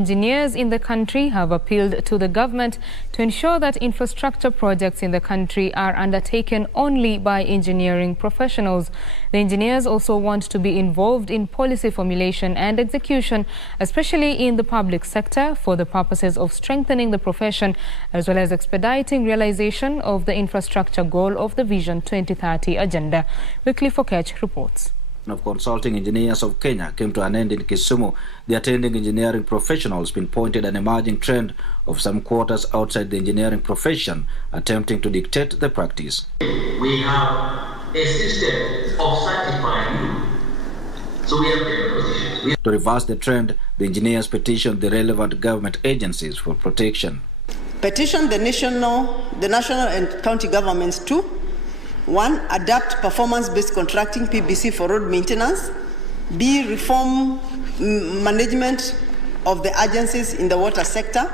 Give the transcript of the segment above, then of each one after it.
Engineers in the country have appealed to the government to ensure that infrastructure projects in the country are undertaken only by engineering professionals. The engineers also want to be involved in policy formulation and execution, especially in the public sector, for the purposes of strengthening the profession as well as expediting realization of the infrastructure goal of the Vision 2030 agenda. Wycliffe Oketch reports. Of Consulting Engineers of Kenya came to an end in Kisumu. The attending engineering professionals pinpointed an emerging trend of some quarters outside the engineering profession attempting to dictate the practice. We have a system of certifying you. So we have taken positions. To reverse the trend, the engineers petitioned the relevant government agencies for protection. Petition the national and county governments to 1. Adapt performance-based contracting (PBC) for road maintenance. B. Reform management of the agencies in the water sector.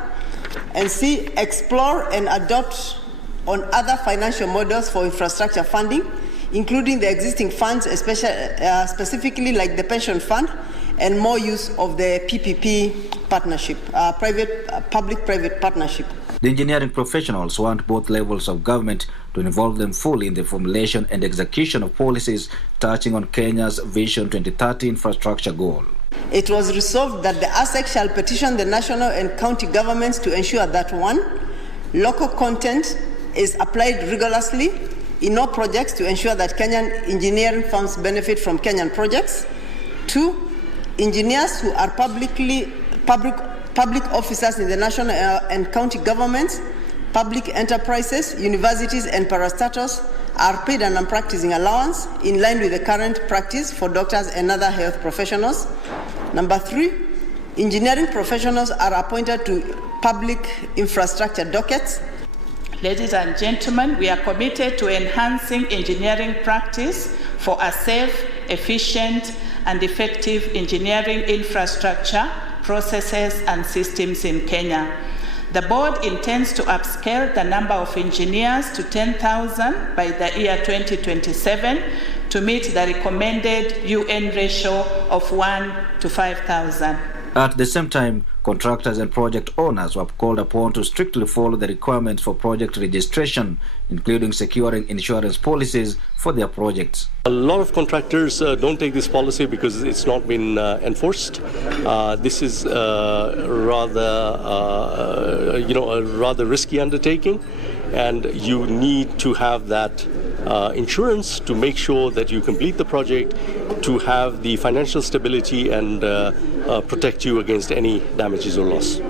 And C. Explore and adopt on other financial models for infrastructure funding, including the existing funds, specifically like the pension fund, and more use of the PPP partnership, public-private partnership. The engineering professionals want both levels of government to involve them fully in the formulation and execution of policies touching on Kenya's Vision 2030 infrastructure goal. It was resolved that the ASEC shall petition the national and county governments to ensure that 1. Local content is applied rigorously in all projects to ensure that Kenyan engineering firms benefit from Kenyan projects. 2. Engineers who are public officers in the national and county governments, public enterprises, universities and parastatals are paid an unpracticing allowance in line with the current practice for doctors and other health professionals. Number 3, engineering professionals are appointed to public infrastructure dockets. Ladies and gentlemen, we are committed to enhancing engineering practice for a safe, efficient and effective engineering infrastructure, processes and systems in Kenya. The board intends to upscale the number of engineers to 10,000 by the year 2027 to meet the recommended UN ratio of 1 to 5,000. At the same time, contractors and project owners were called upon to strictly follow the requirements for project registration, including securing insurance policies for their projects. A lot of contractors don't take this policy because it's not been enforced. This is a rather risky undertaking, and you need to have that insurance to make sure that you complete the project, to have the financial stability and protect you against any damages or loss.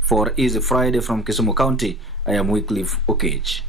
For Easy Friday from Kisumu County, I am Wycliffe Oketch.